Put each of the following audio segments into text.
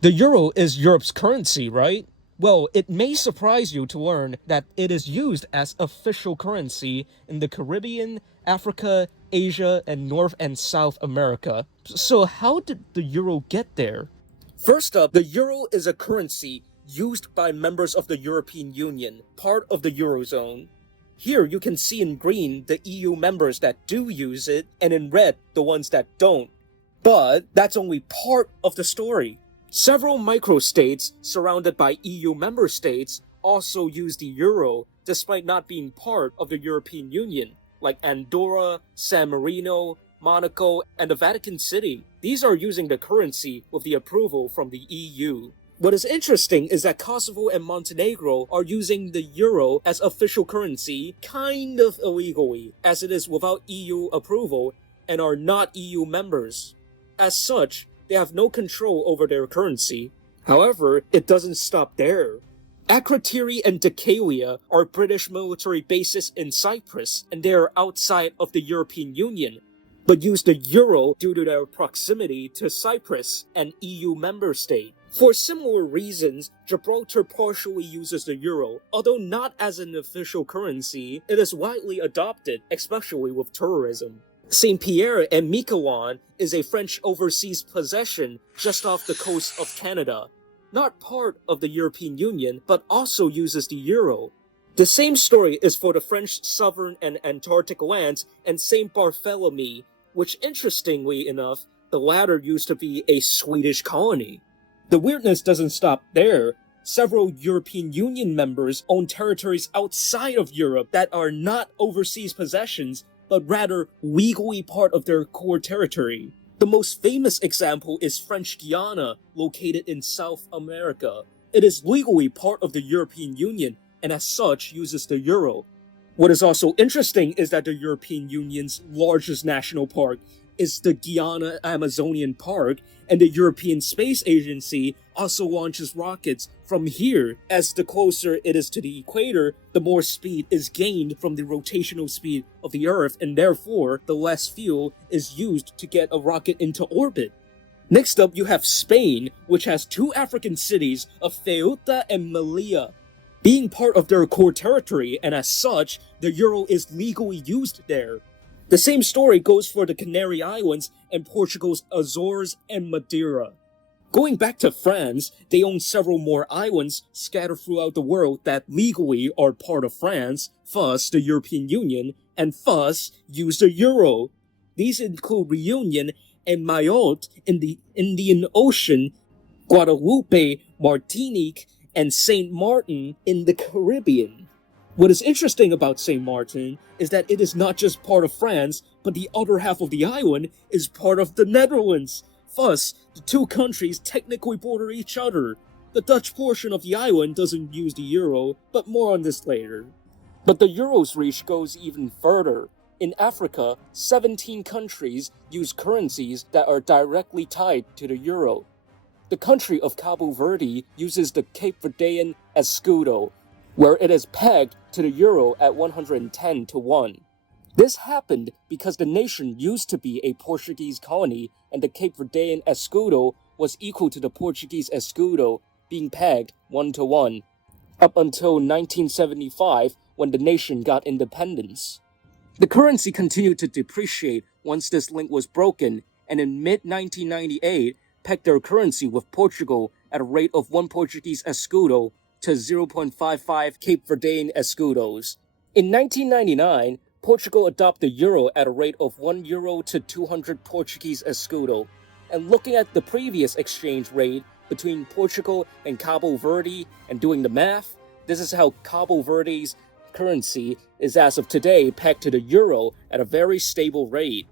The euro is Europe's currency, right? Well, it may surprise you to learn that it is used as official currency in the Caribbean, Africa, Asia, and North and South America. So how did the euro get there? First up, the euro is a currency used by members of the European Union, part of the Eurozone. Here you can see in green the EU members that do use it, and in red the ones that don't. But that's only part of the story. Several microstates surrounded by EU member states also use the euro despite not being part of the European Union, like Andorra, San Marino, Monaco, and the Vatican City. These are using the currency with the approval from the EU. What is interesting is that Kosovo and Montenegro are using the euro as official currency kind of illegally, as it is without EU approval and are not EU members. As such, they have no control over their currency. However, it doesn't stop there. Akrotiri and Deucalion are British military bases in Cyprus, and they are outside of the European Union, but use the euro due to their proximity to Cyprus, an EU member state. For similar reasons, Gibraltar partially uses the euro. Although not as an official currency, it is widely adopted, especially with tourism. Saint Pierre and Miquelon is a French overseas possession just off the coast of Canada. Not part of the European Union, but also uses the euro. The same story is for the French Southern and Antarctic lands and Saint Barthélemy, which interestingly enough, the latter used to be a Swedish colony. The weirdness doesn't stop there. Several European Union members own territories outside of Europe that are not overseas possessions, but rather legally part of their core territory. The most famous example is French Guiana, located in South America. It is legally part of the European Union, and as such uses the euro. What is also interesting is that the European Union's largest national park is the Guiana Amazonian Park, and the European Space Agency also launches rockets from here. As the closer it is to the equator, the more speed is gained from the rotational speed of the Earth, and therefore the less fuel is used to get a rocket into orbit. Next up, you have Spain, which has two African cities of Ceuta and Melilla, being part of their core territory, and as such, the euro is legally used there. The same story goes for the Canary Islands and Portugal's Azores and Madeira. Going back to France, they own several more islands scattered throughout the world that legally are part of France, thus the European Union, and thus use the euro. These include Reunion and Mayotte in the Indian Ocean, Guadeloupe, Martinique, and Saint Martin in the Caribbean. What is interesting about Saint Martin is that it is not just part of France, but the other half of the island is part of the Netherlands. Thus, the two countries technically border each other. The Dutch portion of the island doesn't use the euro, but more on this later. But the euro's reach goes even further. In Africa, 17 countries use currencies that are directly tied to the euro. The country of Cabo Verde uses the Cape Verdean escudo, where it is pegged to the euro at 110 to 1. This happened because the nation used to be a Portuguese colony, and the Cape Verdean escudo was equal to the Portuguese escudo, being pegged 1 to 1, up until 1975 when the nation got independence. The currency continued to depreciate once this link was broken, and in mid-1998 pegged their currency with Portugal at a rate of 1 Portuguese escudo to 0.55 Cape Verdean escudos. In 1999, Portugal adopted the euro at a rate of 1 euro to 200 Portuguese escudo. And looking at the previous exchange rate between Portugal and Cabo Verde and doing the math, this is how Cabo Verde's currency is as of today pegged to the euro at a very stable rate.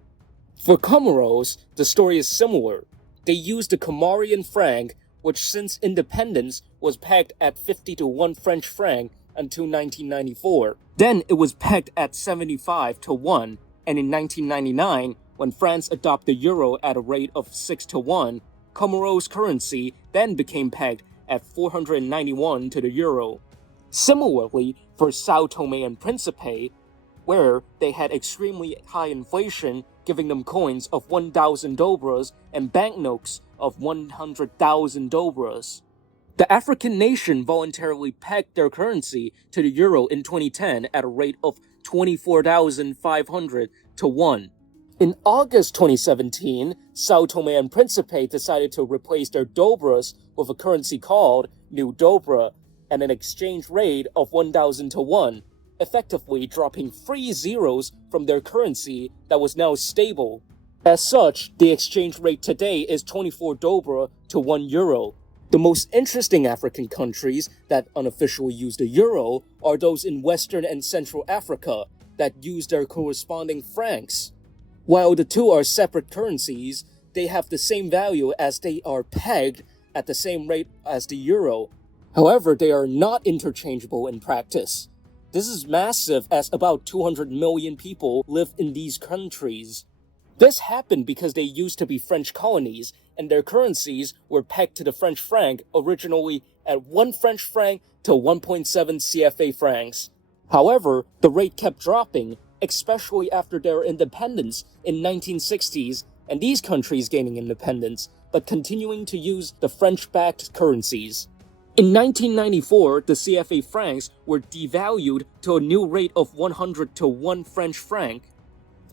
For Comoros, the story is similar. They used the Comorian franc, which since independence was pegged at 50 to 1 French franc until 1994. Then it was pegged at 75 to 1, and in 1999, when France adopted the euro at a rate of 6 to 1, Comoros currency then became pegged at 491 to the euro. Similarly, for Sao Tome and Principe, where they had extremely high inflation giving them coins of 1,000 dobras and banknotes of 100,000 dobras. The African nation voluntarily pegged their currency to the euro in 2010 at a rate of 24,500 to 1. In August 2017, Sao Tome and Principe decided to replace their dobras with a currency called New Dobra and an exchange rate of 1,000 to 1, effectively dropping 3 zeros from their currency that was now stable. As such, the exchange rate today is 24 dobra to 1 euro. The most interesting African countries that unofficially use the euro are those in Western and Central Africa that use their corresponding francs. While the two are separate currencies, they have the same value as they are pegged at the same rate as the euro. However, they are not interchangeable in practice. This is massive as about 200 million people live in these countries. This happened because they used to be French colonies, and their currencies were pegged to the French franc, originally at 1 French franc to 1.7 CFA francs. However, the rate kept dropping, especially after their independence in 1960s, and these countries gaining independence, but continuing to use the French-backed currencies. In 1994, the CFA francs were devalued to a new rate of 100 to 1 French franc.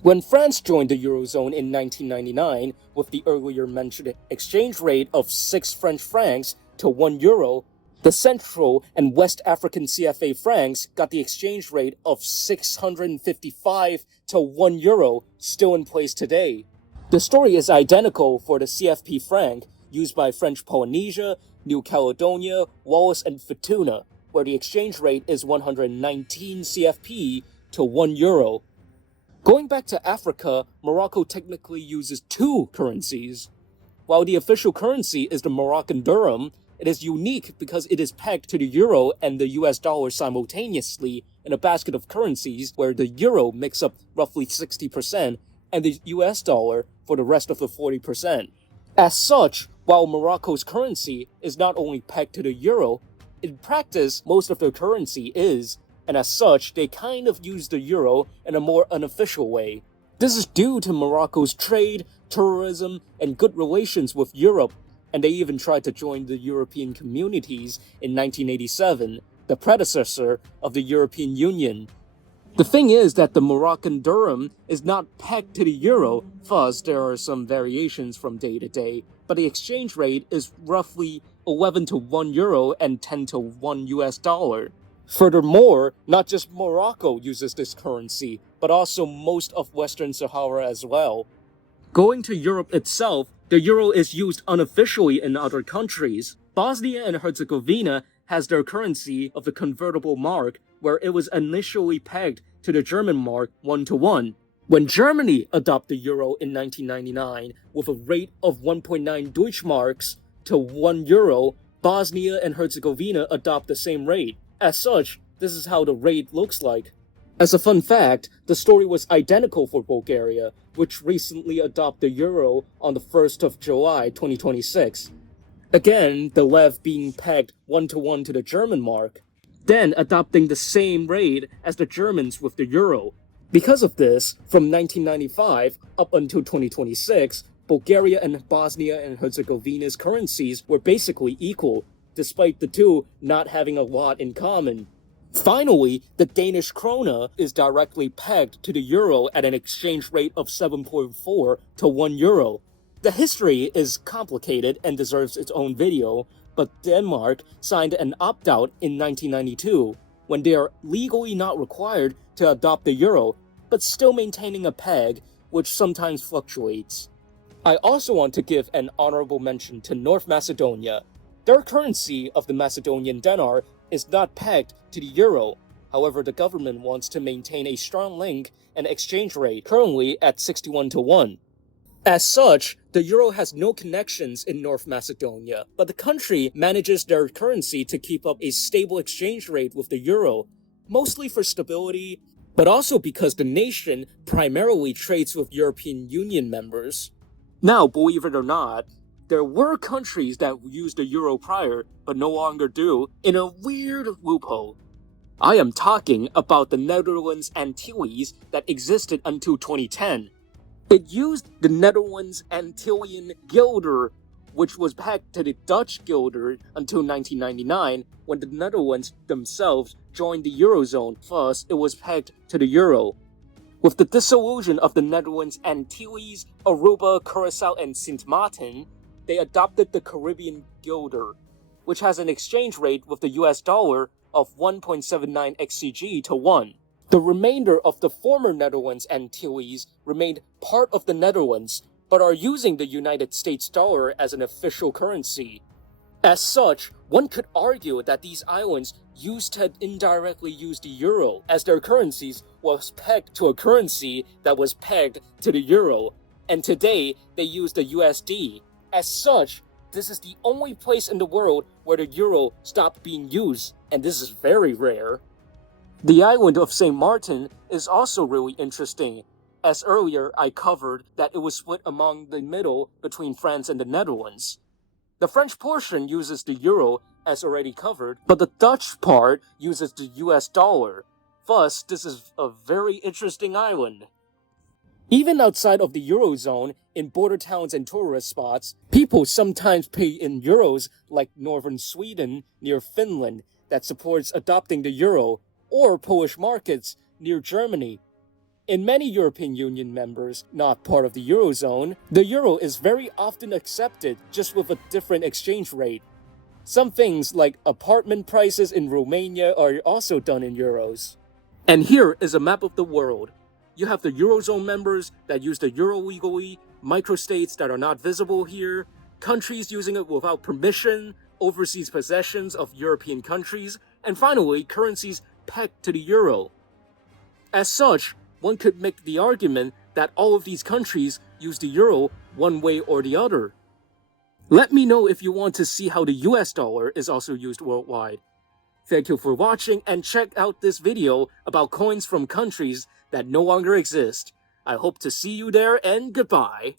When France joined the Eurozone in 1999, with the earlier mentioned exchange rate of 6 French francs to 1 euro, the Central and West African CFA francs got the exchange rate of 655 to 1 euro, still in place today. The story is identical for the CFP franc, used by French Polynesia, New Caledonia, Wallis and Futuna, where the exchange rate is 119 CFP to 1 euro. Going back to Africa, Morocco technically uses 2 currencies. While the official currency is the Moroccan dirham, it is unique because it is pegged to the euro and the US dollar simultaneously in a basket of currencies where the euro makes up roughly 60% and the US dollar for the rest of the 40%. As such, while Morocco's currency is not only pegged to the euro, in practice most of their currency is, and as such they kind of use the euro in a more unofficial way. This is due to Morocco's trade, tourism, and good relations with Europe, and they even tried to join the European communities in 1987, the predecessor of the European Union. The thing is that the Moroccan dirham is not pegged to the euro, thus there are some variations from day to day, but the exchange rate is roughly 11 to 1 euro and 10 to 1 US dollar. Furthermore, not just Morocco uses this currency, but also most of Western Sahara as well. Going to Europe itself, the euro is used unofficially in other countries. Bosnia and Herzegovina has their currency of the convertible mark, where it was initially pegged to the German mark 1 to 1. When Germany adopted the euro in 1999 with a rate of 1.9 Deutschmarks to 1 euro, Bosnia and Herzegovina adopt the same rate. As such, this is how the rate looks like. As a fun fact, the story was identical for Bulgaria, which recently adopted the euro on the 1st of July 2026. Again, the lev being pegged 1 to 1 to the German mark, then adopting the same rate as the Germans with the euro. Because of this, from 1995 up until 2026, Bulgaria and Bosnia and Herzegovina's currencies were basically equal, despite the two not having a lot in common. Finally, the Danish krone is directly pegged to the euro at an exchange rate of 7.4 to 1 euro. The history is complicated and deserves its own video, but Denmark signed an opt-out in 1992, when they are legally not required to adopt the euro, but still maintaining a peg, which sometimes fluctuates. I also want to give an honorable mention to North Macedonia. Their currency of the Macedonian denar is not pegged to the euro. However, the government wants to maintain a strong link and exchange rate, currently at 61 to 1. As such, the euro has no connections in North Macedonia, but the country manages their currency to keep up a stable exchange rate with the euro, mostly for stability, but also because the nation primarily trades with European Union members. Now, believe it or not, there were countries that used the euro prior, but no longer do, in a weird loophole. I am talking about the Netherlands Antilles that existed until 2010. It used the Netherlands Antillean guilder, which was pegged to the Dutch guilder until 1999, when the Netherlands themselves joined the Eurozone. Thus, it was pegged to the euro. With the dissolution of the Netherlands Antilles, Aruba, Curacao, and Sint Maarten, they adopted the Caribbean guilder, which has an exchange rate with the US dollar of 1.79 XCG to 1. The remainder of the former Netherlands Antilles remained part of the Netherlands, but are using the United States dollar as an official currency. As such, one could argue that these islands used to indirectly use the euro, as their currencies was pegged to a currency that was pegged to the euro, and today they use the USD. As such, this is the only place in the world where the euro stopped being used, and this is very rare. The island of St. Martin is also really interesting, as earlier I covered that it was split among the middle between France and the Netherlands. The French portion uses the euro, as already covered, but the Dutch part uses the US dollar. Thus, this is a very interesting island. Even outside of the Eurozone, in border towns and tourist spots, people sometimes pay in euros, like northern Sweden near Finland that supports adopting the euro, or Polish markets near Germany. In many European Union members not part of the Eurozone, the euro is very often accepted, just with a different exchange rate. Some things like apartment prices in Romania are also done in euros. And here is a map of the world. You have the Eurozone members that use the euro legally, microstates that are not visible here, countries using it without permission, overseas possessions of European countries, and finally, currencies pegged to the euro. As such, one could make the argument that all of these countries use the euro one way or the other. Let me know if you want to see how the US dollar is also used worldwide. Thank you for watching, and check out this video about coins from countries that no longer exist. I hope to see you there, and goodbye.